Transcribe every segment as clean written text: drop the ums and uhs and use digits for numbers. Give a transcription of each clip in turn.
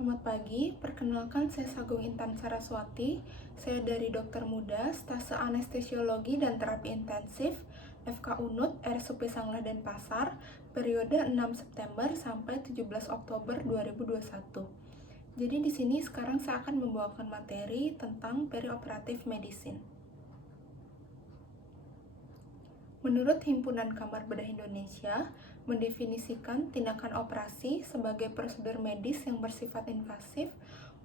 Selamat pagi, perkenalkan saya Sagung Intan Saraswati. Saya dari Dokter Muda, stase anestesiologi dan terapi intensif, FK Unut, RSUP Sanglah Denpasar, periode 6 September sampai 17 Oktober 2021. Jadi di sini sekarang saya akan membawakan materi tentang perioperatif medicine. Menurut Himpunan Kamar Bedah Indonesia, mendefinisikan tindakan operasi sebagai prosedur medis yang bersifat invasif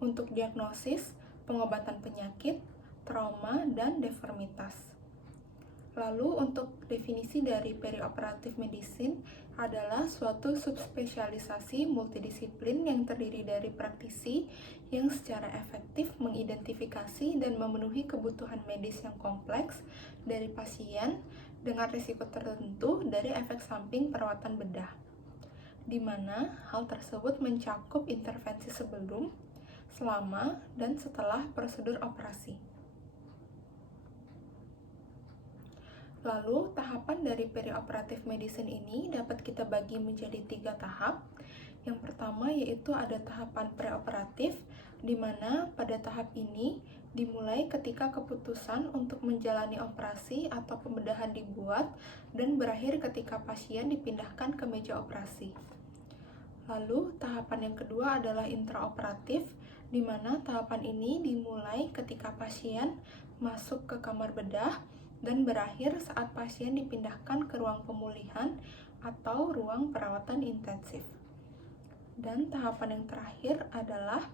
untuk diagnosis, pengobatan penyakit, trauma, dan deformitas. Lalu untuk definisi dari perioperatif medicine adalah suatu subspesialisasi multidisiplin yang terdiri dari praktisi yang secara efektif mengidentifikasi dan memenuhi kebutuhan medis yang kompleks dari pasien dengan risiko tertentu dari efek samping perawatan bedah, di mana hal tersebut mencakup intervensi sebelum, selama, dan setelah prosedur operasi. Lalu, tahapan dari perioperatif medicine ini dapat kita bagi menjadi 3 tahap. Yang pertama yaitu ada tahapan preoperatif, di mana pada tahap ini dimulai ketika keputusan untuk menjalani operasi atau pembedahan dibuat dan berakhir ketika pasien dipindahkan ke meja operasi. Lalu, tahapan yang kedua adalah intraoperatif, di mana tahapan ini dimulai ketika pasien masuk ke kamar bedah dan berakhir saat pasien dipindahkan ke ruang pemulihan atau ruang perawatan intensif. Dan tahapan yang terakhir adalah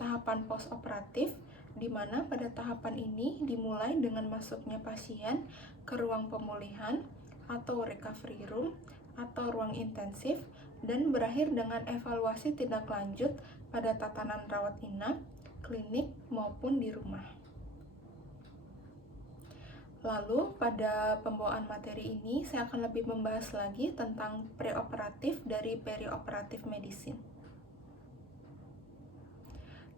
tahapan postoperatif, di mana pada tahapan ini dimulai dengan masuknya pasien ke ruang pemulihan atau recovery room atau ruang intensif dan berakhir dengan evaluasi tindak lanjut pada tatanan rawat inap, klinik, maupun di rumah. Lalu, pada pembawaan materi ini, saya akan lebih membahas lagi tentang preoperatif dari perioperatif medicine.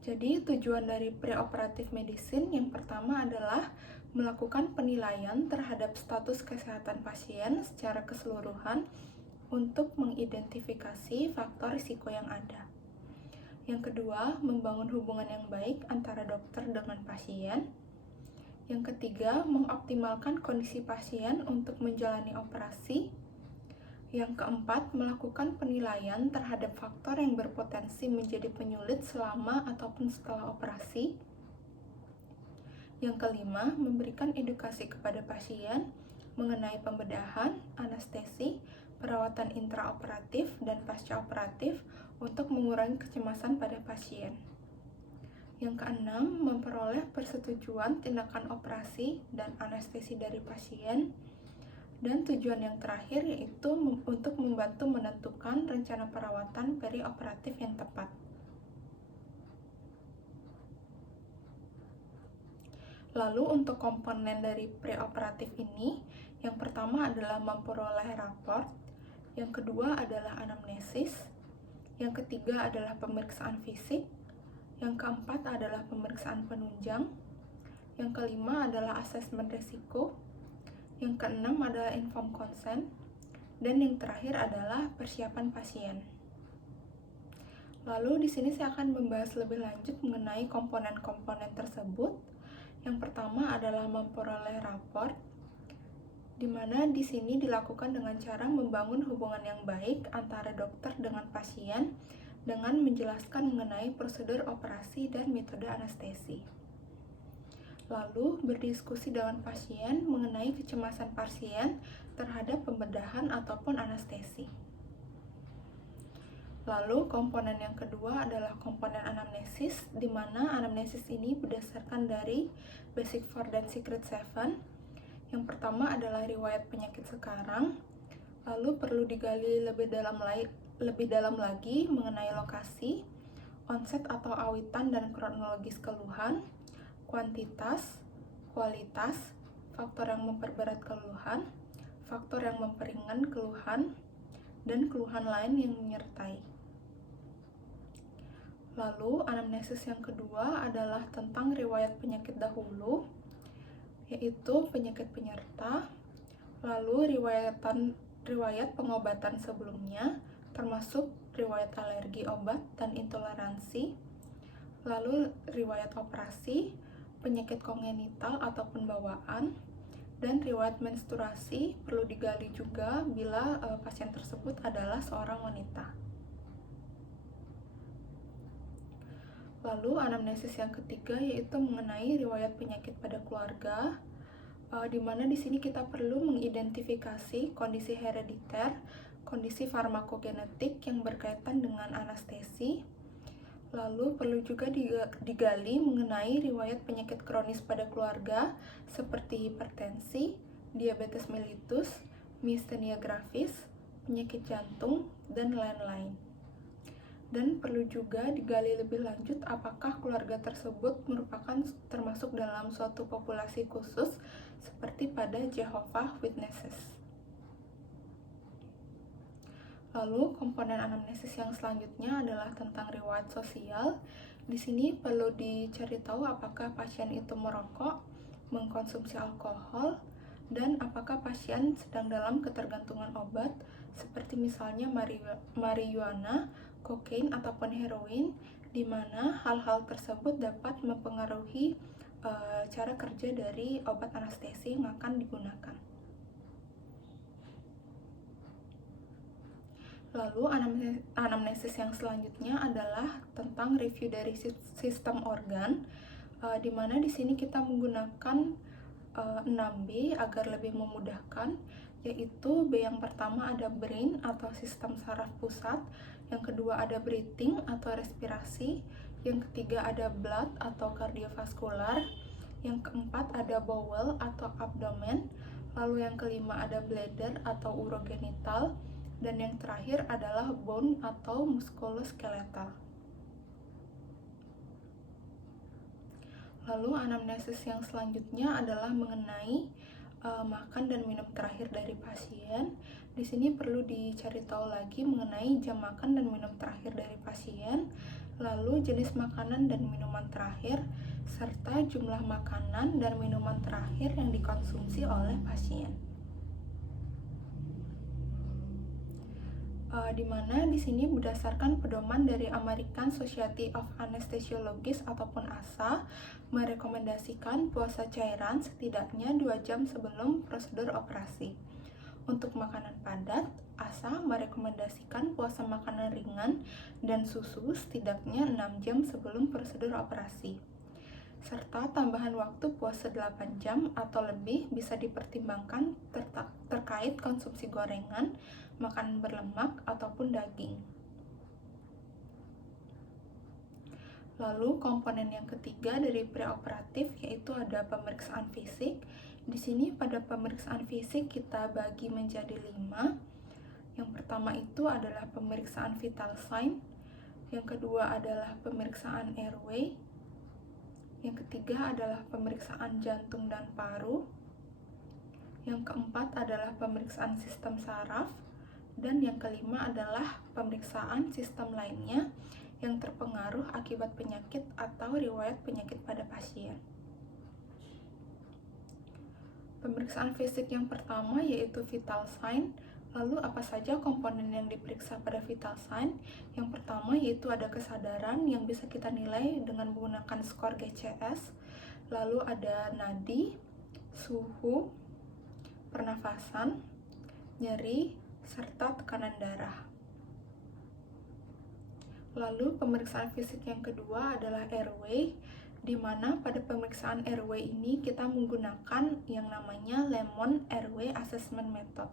Jadi, tujuan dari preoperatif medicine yang pertama adalah melakukan penilaian terhadap status kesehatan pasien secara keseluruhan untuk mengidentifikasi faktor risiko yang ada. Yang kedua, membangun hubungan yang baik antara dokter dengan pasien. Yang ketiga, mengoptimalkan kondisi pasien untuk menjalani operasi. Yang keempat, melakukan penilaian terhadap faktor yang berpotensi menjadi penyulit selama ataupun setelah operasi. Yang kelima, memberikan edukasi kepada pasien mengenai pembedahan, anestesi, perawatan intraoperatif dan pascaoperatif untuk mengurangi kecemasan pada pasien. Yang keenam, memperoleh persetujuan tindakan operasi dan anestesi dari pasien. Dan tujuan yang terakhir yaitu untuk membantu menentukan rencana perawatan perioperatif yang tepat. Lalu untuk komponen dari preoperatif ini, yang pertama adalah memperoleh raport, yang kedua adalah anamnesis, yang ketiga adalah pemeriksaan fisik, yang keempat adalah pemeriksaan penunjang, yang kelima adalah asesmen risiko, yang keenam adalah informed consent, dan yang terakhir adalah persiapan pasien. Lalu di sini saya akan membahas lebih lanjut mengenai komponen-komponen tersebut. Yang pertama adalah memperoleh raport, di mana di sini dilakukan dengan cara membangun hubungan yang baik antara dokter dengan pasien dengan menjelaskan mengenai prosedur operasi dan metode anestesi. Lalu berdiskusi dengan pasien mengenai kecemasan pasien terhadap pembedahan ataupun anestesi. Lalu komponen yang kedua adalah komponen anamnesis, di mana anamnesis ini berdasarkan dari Basic 4 dan Secret 7. Yang pertama adalah riwayat penyakit sekarang, lalu perlu digali lebih dalam lagi mengenai lokasi, onset atau awitan dan kronologis keluhan, kuantitas, kualitas, faktor yang memperberat keluhan, faktor yang memperingan keluhan, dan keluhan lain yang menyertai. Lalu, anamnesis yang kedua adalah tentang riwayat penyakit dahulu, yaitu penyakit penyerta, lalu riwayat pengobatan sebelumnya, termasuk riwayat alergi obat dan intoleransi, lalu riwayat operasi, penyakit kongenital ataupun bawaan, dan riwayat menstruasi perlu digali juga bila pasien tersebut adalah seorang wanita. Lalu anamnesis yang ketiga yaitu mengenai riwayat penyakit pada keluarga, di mana di sini kita perlu mengidentifikasi kondisi herediter, kondisi farmakogenetik yang berkaitan dengan anestesi. Lalu perlu juga digali mengenai riwayat penyakit kronis pada keluarga seperti hipertensi, diabetes mellitus, miastenia gravis, penyakit jantung, dan lain-lain. Dan perlu juga digali lebih lanjut apakah keluarga tersebut merupakan termasuk dalam suatu populasi khusus seperti pada Jehovah's Witnesses. Lalu komponen anamnesis yang selanjutnya adalah tentang riwayat sosial. Di sini perlu dicari tahu apakah pasien itu merokok, mengkonsumsi alkohol, dan apakah pasien sedang dalam ketergantungan obat seperti misalnya marijuana, kokain ataupun heroin, di mana hal-hal tersebut dapat mempengaruhi cara kerja dari obat anestesi yang akan digunakan. Lalu anamnesis yang selanjutnya adalah tentang review dari sistem organ, di mana di sini kita menggunakan 6B agar lebih memudahkan, yaitu B yang pertama ada brain atau sistem saraf pusat, yang kedua ada breathing atau respirasi, yang ketiga ada blood atau kardiovaskular, yang keempat ada bowel atau abdomen, lalu yang kelima ada bladder atau urogenital, dan yang terakhir adalah bone atau muskuloskeletal. Lalu anamnesis yang selanjutnya adalah mengenai makan dan minum terakhir dari pasien. Di sini perlu dicari tahu lagi mengenai jam makan dan minum terakhir dari pasien, lalu jenis makanan dan minuman terakhir, serta jumlah makanan dan minuman terakhir yang dikonsumsi oleh pasien. Di mana di sini berdasarkan pedoman dari American Society of Anesthesiologists ataupun ASA merekomendasikan puasa cairan setidaknya 2 jam sebelum prosedur operasi. Untuk makanan padat, ASA merekomendasikan puasa makanan ringan dan susu setidaknya 6 jam sebelum prosedur operasi. Serta tambahan waktu puasa 8 jam atau lebih bisa dipertimbangkan terkait konsumsi gorengan, makanan berlemak, ataupun daging. Lalu komponen yang ketiga dari preoperatif yaitu ada pemeriksaan fisik. Di sini pada pemeriksaan fisik kita bagi menjadi 5. Yang pertama itu adalah pemeriksaan vital sign, yang kedua adalah pemeriksaan airway, yang ketiga adalah pemeriksaan jantung dan paru, yang keempat adalah pemeriksaan sistem saraf, dan yang kelima adalah pemeriksaan sistem lainnya yang terpengaruh akibat penyakit atau riwayat penyakit pada pasien. Pemeriksaan fisik yang pertama yaitu vital sign. Lalu apa saja komponen yang diperiksa pada vital sign? Yang pertama yaitu ada kesadaran yang bisa kita nilai dengan menggunakan skor GCS. Lalu ada nadi, suhu, pernafasan, nyeri, serta tekanan darah. Lalu pemeriksaan fisik yang kedua adalah airway, di mana pada pemeriksaan airway ini kita menggunakan yang namanya Lemmon Airway Assessment Method.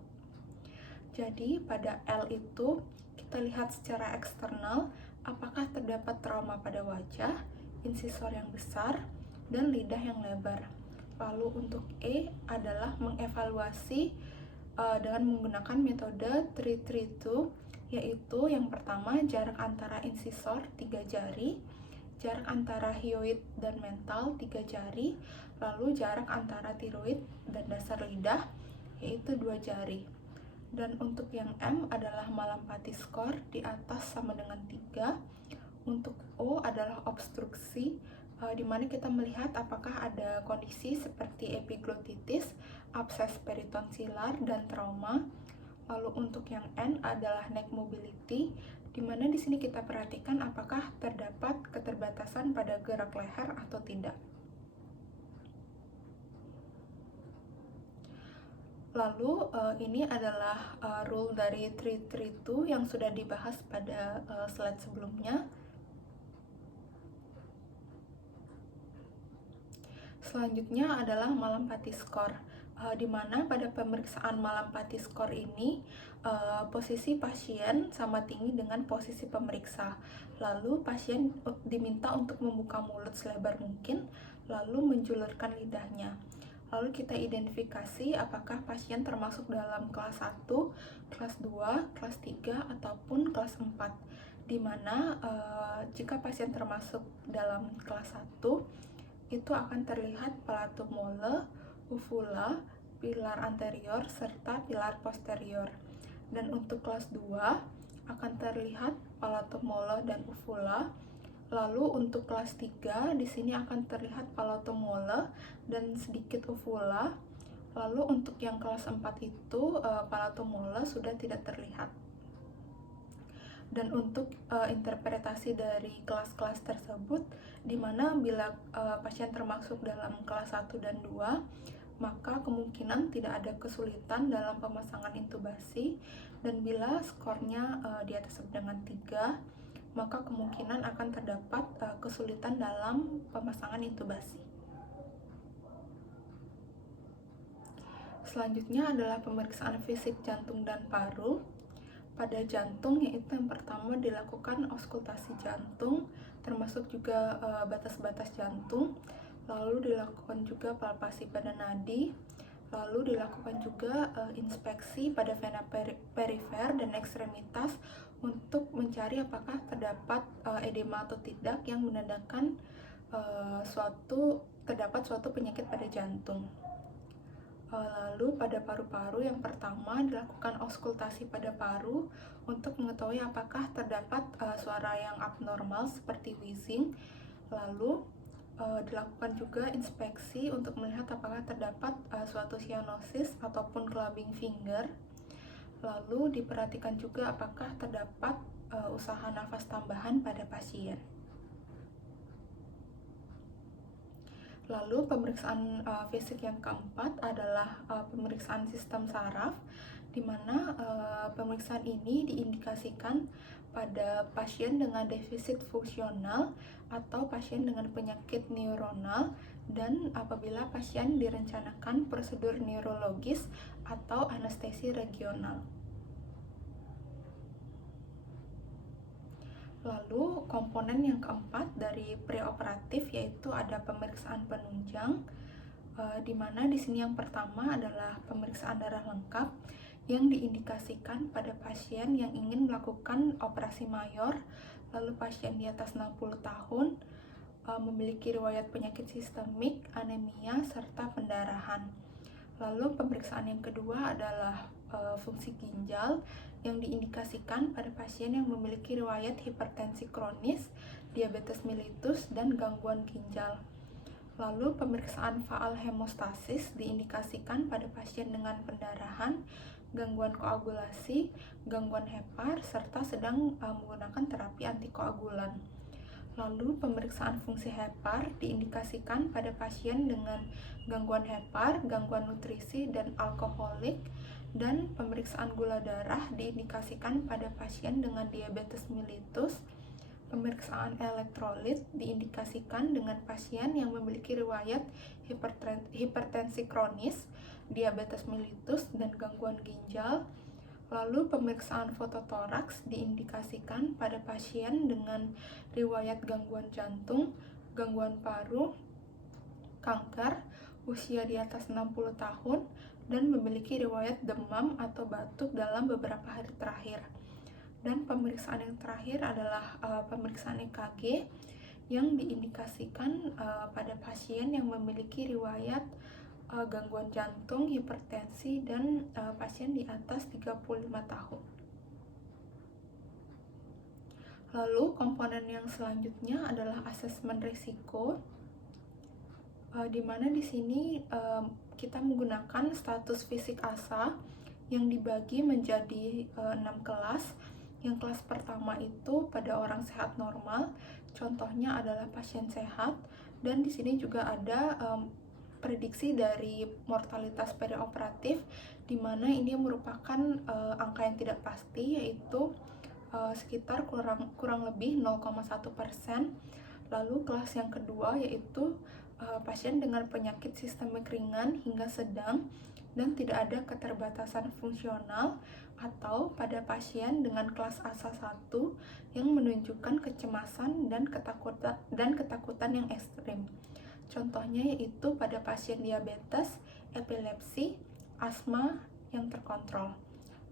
Jadi pada L itu kita lihat secara eksternal apakah terdapat trauma pada wajah, insisor yang besar, dan lidah yang lebar. Lalu untuk E adalah mengevaluasi dengan menggunakan metode 332, yaitu yang pertama jarak antara insisor 3 jari, jarak antara hyoid dan mental 3 jari, lalu jarak antara tiroid dan dasar lidah yaitu 2 jari. Dan untuk yang M adalah Malampati score di atas sama dengan 3. Untuk O adalah obstruksi, di mana kita melihat apakah ada kondisi seperti epiglotitis, abses peritonsilar, dan trauma. Lalu untuk yang N adalah neck mobility, di mana di sini kita perhatikan apakah terdapat keterbatasan berdasarkan pada gerak leher atau tidak. Lalu ini adalah rule dari 332 yang sudah dibahas pada slide sebelumnya. Selanjutnya adalah Mallampati score, di mana pada pemeriksaan Mallampati score ini posisi pasien sama tinggi dengan posisi pemeriksa. Lalu pasien diminta untuk membuka mulut selebar mungkin, lalu menjulurkan lidahnya. Lalu kita identifikasi apakah pasien termasuk dalam kelas 1, kelas 2, kelas 3, ataupun kelas 4. Di mana jika pasien termasuk dalam kelas 1, itu akan terlihat palatum mole, uvula, pilar anterior, serta pilar posterior. Dan untuk kelas 2 akan terlihat palatum mole dan uvula. Lalu untuk kelas 3 di sini akan terlihat palatum mole dan sedikit uvula. Lalu untuk yang kelas 4 itu palatum mole sudah tidak terlihat. Dan untuk interpretasi dari kelas-kelas tersebut, di mana bila pasien termasuk dalam kelas 1 dan 2, maka kemungkinan tidak ada kesulitan dalam pemasangan intubasi, dan bila skornya di atas dengan 3, maka kemungkinan akan terdapat kesulitan dalam pemasangan intubasi. Selanjutnya adalah pemeriksaan fisik jantung dan paru. Pada jantung, yaitu yang pertama dilakukan auskultasi jantung, termasuk juga batas-batas jantung. Lalu dilakukan juga palpasi pada nadi. Lalu dilakukan juga inspeksi pada vena perifer dan ekstremitas untuk mencari apakah terdapat edema atau tidak yang menandakan terdapat suatu penyakit pada jantung. Lalu pada paru-paru, yang pertama dilakukan auskultasi pada paru untuk mengetahui apakah terdapat suara yang abnormal seperti wheezing. Lalu dilakukan juga inspeksi untuk melihat apakah terdapat suatu cyanosis ataupun clubbing finger. Lalu diperhatikan juga apakah terdapat usaha nafas tambahan pada pasien. Lalu pemeriksaan fisik yang keempat adalah pemeriksaan sistem saraf, di mana pemeriksaan ini diindikasikan pada pasien dengan defisit fungsional atau pasien dengan penyakit neuronal, dan apabila pasien direncanakan prosedur neurologis atau anestesi regional. Lalu komponen yang keempat dari preoperatif yaitu ada pemeriksaan penunjang, di mana di sini yang pertama adalah pemeriksaan darah lengkap yang diindikasikan pada pasien yang ingin melakukan operasi mayor, lalu pasien di atas 60 tahun, memiliki riwayat penyakit sistemik, anemia, serta pendarahan. Lalu pemeriksaan yang kedua adalah fungsi ginjal yang diindikasikan pada pasien yang memiliki riwayat hipertensi kronis, diabetes mellitus, dan gangguan ginjal. Lalu pemeriksaan faal hemostasis diindikasikan pada pasien dengan pendarahan, gangguan koagulasi, gangguan hepar, serta sedang menggunakan terapi antikoagulan. Lalu pemeriksaan fungsi hepar diindikasikan pada pasien dengan gangguan hepar, gangguan nutrisi, dan alkoholik. Dan pemeriksaan gula darah diindikasikan pada pasien dengan diabetes mellitus. Pemeriksaan elektrolit diindikasikan dengan pasien yang memiliki riwayat hipertensi kronis, diabetes mellitus, dan gangguan ginjal. Lalu pemeriksaan fototoraks diindikasikan pada pasien dengan riwayat gangguan jantung, gangguan paru, kanker, usia di atas 60 tahun, dan memiliki riwayat demam atau batuk dalam beberapa hari terakhir. Dan pemeriksaan yang terakhir adalah pemeriksaan EKG yang diindikasikan pada pasien yang memiliki riwayat gangguan jantung, hipertensi, dan pasien di atas 35 tahun. Lalu komponen yang selanjutnya adalah asesmen risiko, di mana di sini kita menggunakan status fisik ASA yang dibagi menjadi 6 kelas. Yang kelas pertama itu pada orang sehat normal, Contohnya adalah pasien sehat, dan di sini juga ada prediksi dari mortalitas perioperatif, di mana ini merupakan angka yang tidak pasti, yaitu sekitar kurang lebih 0,1%. Lalu kelas yang kedua yaitu pasien dengan penyakit sistemik ringan hingga sedang dan tidak ada keterbatasan fungsional, atau pada pasien dengan kelas ASA 1 yang menunjukkan kecemasan dan ketakutan yang ekstrim. Contohnya yaitu pada pasien diabetes, epilepsi, asma yang terkontrol.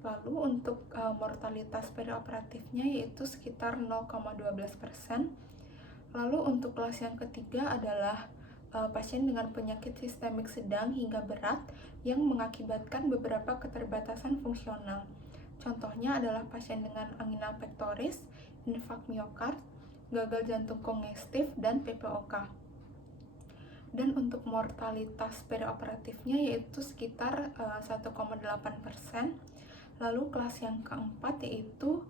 Lalu untuk mortalitas perioperatifnya yaitu sekitar 0,12%. Lalu untuk kelas yang ketiga adalah pasien dengan penyakit sistemik sedang hingga berat yang mengakibatkan beberapa keterbatasan fungsional. Contohnya adalah pasien dengan angina pectoris, infak miokard, gagal jantung kongestif, dan PPOK. Dan untuk mortalitas perioperatifnya yaitu sekitar 1,8%. Lalu kelas yang keempat yaitu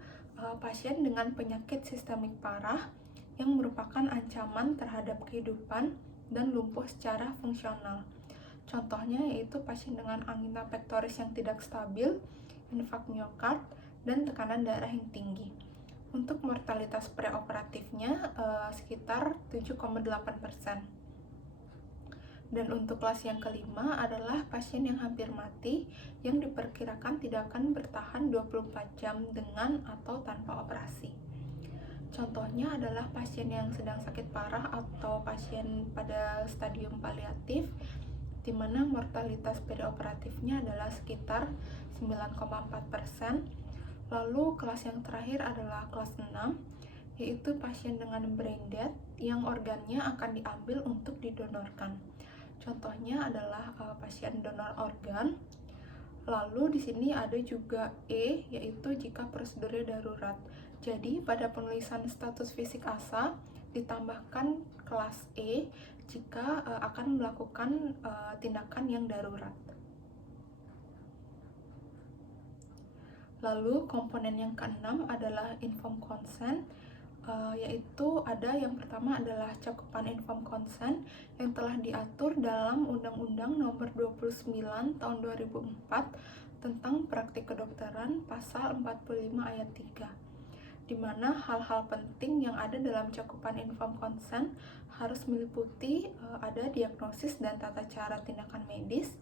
pasien dengan penyakit sistemik parah yang merupakan ancaman terhadap kehidupan dan lumpuh secara fungsional. Contohnya yaitu pasien dengan angina pectoris yang tidak stabil, infak miokard, dan tekanan darah yang tinggi. Untuk mortalitas preoperatifnya sekitar 7,8%. Dan untuk kelas yang kelima adalah pasien yang hampir mati yang diperkirakan tidak akan bertahan 24 jam dengan atau tanpa operasi. Contohnya adalah pasien yang sedang sakit parah atau pasien pada stadium paliatif, di mana mortalitas perioperatifnya adalah sekitar 9,4%. Lalu kelas yang terakhir adalah kelas 6, yaitu pasien dengan brain death yang organnya akan diambil untuk didonorkan. Contohnya adalah pasien donor organ. Lalu di sini ada juga E, yaitu jika prosedurnya darurat. Jadi pada penulisan status fisik ASA ditambahkan kelas E jika akan melakukan tindakan yang darurat. Lalu komponen yang keenam adalah informed consent, yaitu ada yang pertama adalah cakupan informed consent yang telah diatur dalam Undang-Undang Nomor 29 Tahun 2004 tentang praktik kedokteran pasal 45 ayat 3, di mana hal-hal penting yang ada dalam cakupan informed consent harus meliputi ada diagnosis dan tata cara tindakan medis,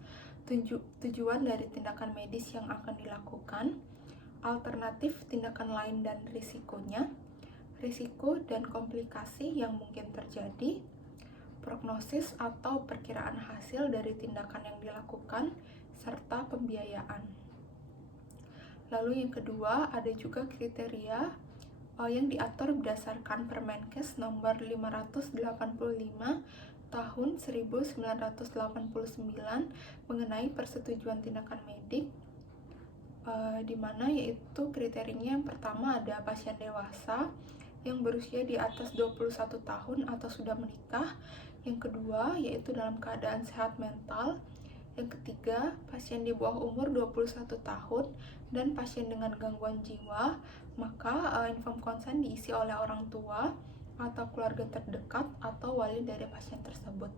tujuan dari tindakan medis yang akan dilakukan, alternatif tindakan lain dan risikonya, risiko dan komplikasi yang mungkin terjadi, prognosis atau perkiraan hasil dari tindakan yang dilakukan, serta pembiayaan. Lalu yang kedua ada juga kriteria yang diatur berdasarkan Permenkes nomor 585 tahun 1989 mengenai persetujuan tindakan medik, di mana yaitu kriterianya yang pertama ada pasien dewasa yang berusia di atas 21 tahun atau sudah menikah. Yang kedua yaitu dalam keadaan sehat mental. Yang ketiga, pasien di bawah umur 21 tahun dan pasien dengan gangguan jiwa. Maka informed consent diisi oleh orang tua atau keluarga terdekat atau wali dari pasien tersebut.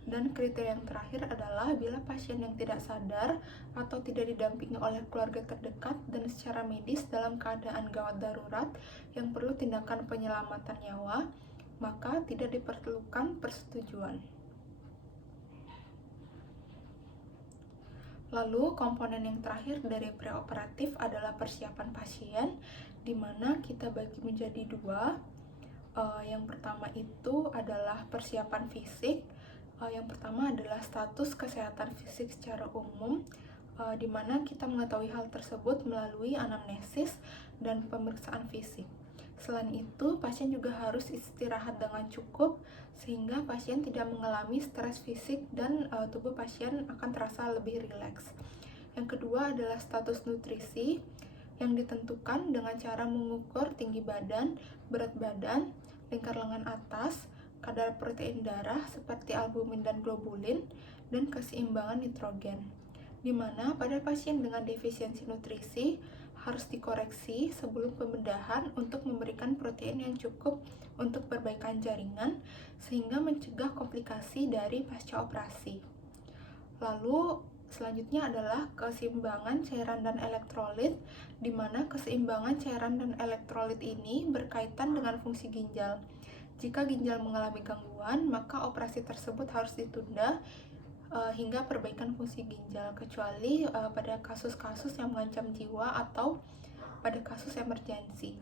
Dan kriteria yang terakhir adalah bila pasien yang tidak sadar atau tidak didampingi oleh keluarga terdekat dan secara medis dalam keadaan gawat darurat yang perlu tindakan penyelamatan nyawa, maka tidak diperlukan persetujuan. Lalu komponen yang terakhir dari preoperatif adalah persiapan pasien, di mana kita bagi menjadi dua. Yang pertama itu adalah persiapan fisik. Yang pertama adalah status kesehatan fisik secara umum, di mana kita mengetahui hal tersebut melalui anamnesis dan pemeriksaan fisik. Selain itu, pasien juga harus istirahat dengan cukup sehingga pasien tidak mengalami stres fisik dan tubuh pasien akan terasa lebih rileks. Yang kedua adalah status nutrisi yang ditentukan dengan cara mengukur tinggi badan, berat badan, lingkar lengan atas, kadar protein darah seperti albumin dan globulin, dan keseimbangan nitrogen. Di mana pada pasien dengan defisiensi nutrisi harus dikoreksi sebelum pembedahan untuk memberikan protein yang cukup untuk perbaikan jaringan sehingga mencegah komplikasi dari pasca operasi. Lalu selanjutnya adalah keseimbangan cairan dan elektrolit, di mana keseimbangan cairan dan elektrolit ini berkaitan dengan fungsi ginjal. Jika ginjal mengalami gangguan, maka operasi tersebut harus ditunda hingga perbaikan fungsi ginjal, kecuali pada kasus-kasus yang mengancam jiwa atau pada kasus emergensi.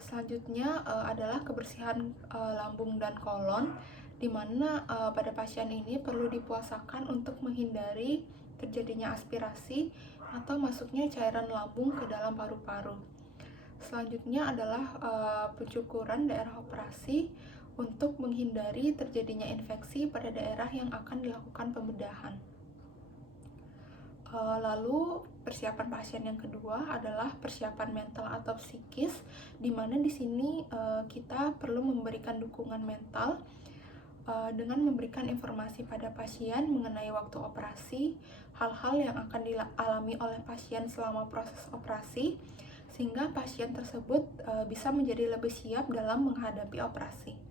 Selanjutnya adalah kebersihan lambung dan kolon, di mana pada pasien ini perlu dipuasakan untuk menghindari terjadinya aspirasi atau masuknya cairan lambung ke dalam paru-paru. Selanjutnya adalah pencukuran daerah operasi untuk menghindari terjadinya infeksi pada daerah yang akan dilakukan pembedahan. Lalu persiapan pasien yang kedua adalah persiapan mental atau psikis, di mana di sini kita perlu memberikan dukungan mental dengan memberikan informasi pada pasien mengenai waktu operasi, hal-hal yang akan dialami oleh pasien selama proses operasi, sehingga pasien tersebut bisa menjadi lebih siap dalam menghadapi operasi.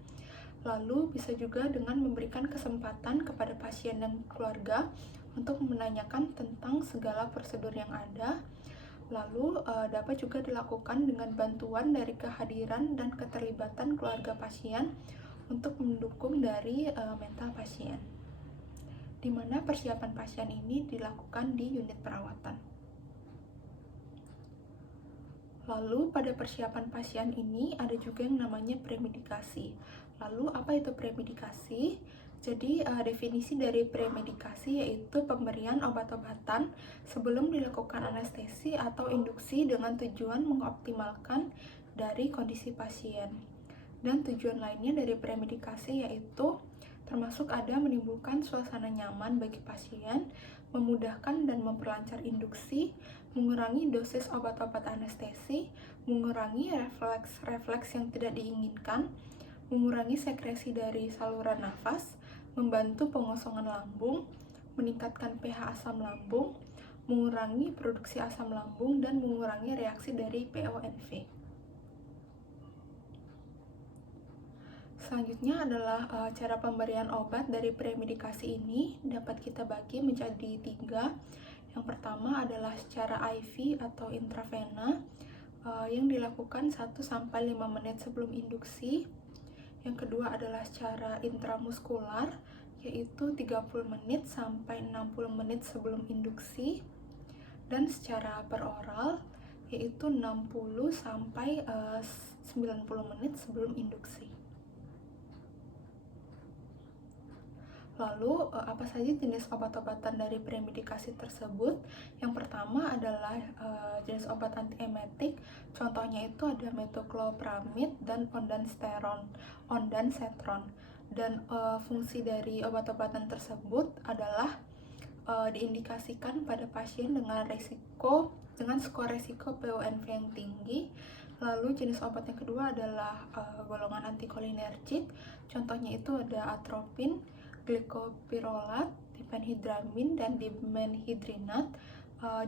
Lalu bisa juga dengan memberikan kesempatan kepada pasien dan keluarga untuk menanyakan tentang segala prosedur yang ada. Lalu dapat juga dilakukan dengan bantuan dari kehadiran dan keterlibatan keluarga pasien untuk mendukung dari mental pasien, di mana persiapan pasien ini dilakukan di unit perawatan. Lalu pada persiapan pasien ini ada juga yang namanya premedikasi. Lalu apa itu premedikasi? Jadi definisi dari premedikasi yaitu pemberian obat-obatan sebelum dilakukan anestesi atau induksi dengan tujuan mengoptimalkan dari kondisi pasien. Dan tujuan lainnya dari premedikasi yaitu termasuk ada menimbulkan suasana nyaman bagi pasien, memudahkan dan memperlancar induksi, mengurangi dosis obat-obat anestesi, mengurangi refleks yang tidak diinginkan, mengurangi sekresi dari saluran nafas, membantu pengosongan lambung, meningkatkan pH asam lambung, mengurangi produksi asam lambung, dan mengurangi reaksi dari PONV. Selanjutnya adalah cara pemberian obat dari premedikasi ini dapat kita bagi menjadi 3. Yang pertama adalah secara IV atau intravena yang dilakukan 1-5 menit sebelum induksi. Yang kedua adalah secara intramuskular, yaitu 30 menit sampai 60 menit sebelum induksi. Dan secara peroral, yaitu 60 sampai 90 menit sebelum induksi. Lalu, apa saja jenis obat-obatan dari premedikasi tersebut? Yang pertama adalah jenis obat antiemetik, contohnya itu ada metoclopramid dan ondansetron. Dan fungsi dari obat-obatan tersebut adalah diindikasikan pada pasien dengan skor resiko PONV yang tinggi. Lalu jenis obat yang kedua adalah golongan antikolinergik, contohnya itu ada atropin, glikopirolat, diphenhidramin, dan dimenhidrinat,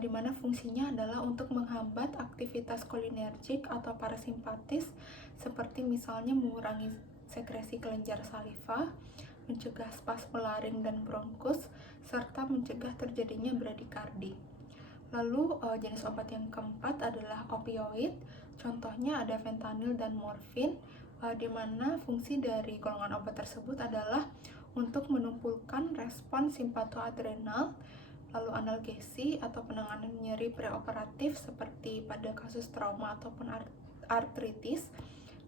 di mana fungsinya adalah untuk menghambat aktivitas kolinergik atau parasimpatis, seperti misalnya mengurangi sekresi kelenjar saliva, mencegah spasme laring dan bronkus, serta mencegah terjadinya bradikardi. Lalu jenis obat yang keempat adalah opioid, contohnya ada fentanyl dan morfin, di mana fungsi dari golongan obat tersebut adalah untuk menumpukan respon simpatoadrenal, lalu analgesi atau penanganan nyeri preoperatif seperti pada kasus trauma ataupun artritis,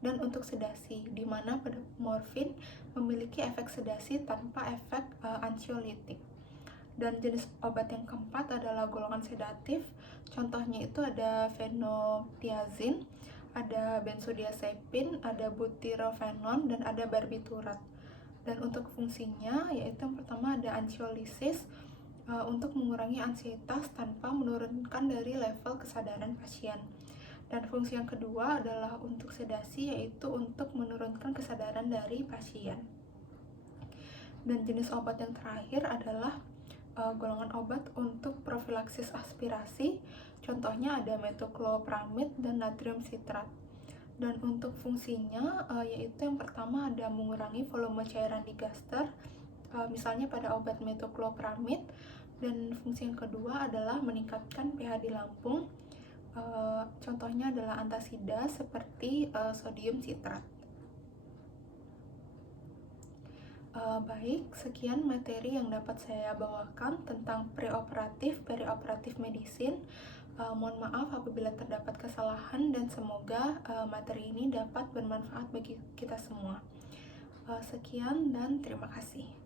dan untuk sedasi, di mana pada morfin memiliki efek sedasi tanpa efek ansiolitik. Dan jenis obat yang keempat adalah golongan sedatif, contohnya itu ada fenotiazin, ada benzodiazepin, ada butyrofenon, dan ada barbiturat. Dan untuk fungsinya yaitu yang pertama ada ansiolisis, untuk mengurangi ansietas tanpa menurunkan dari level kesadaran pasien. Dan fungsi yang kedua adalah untuk sedasi, yaitu untuk menurunkan kesadaran dari pasien. Dan jenis obat yang terakhir adalah golongan obat untuk profilaksis aspirasi. Contohnya ada metoclopramid dan natrium sitrat. Dan untuk fungsinya yaitu yang pertama ada mengurangi volume cairan di gaster, misalnya pada obat metoclopramid. Dan fungsi yang kedua adalah meningkatkan pH di lambung, contohnya adalah antasida seperti sodium sitrat. Baik, sekian materi yang dapat saya bawakan tentang preoperatif, perioperatif medicine. Mohon maaf apabila terdapat kesalahan dan semoga materi ini dapat bermanfaat bagi kita semua. Sekian dan terima kasih.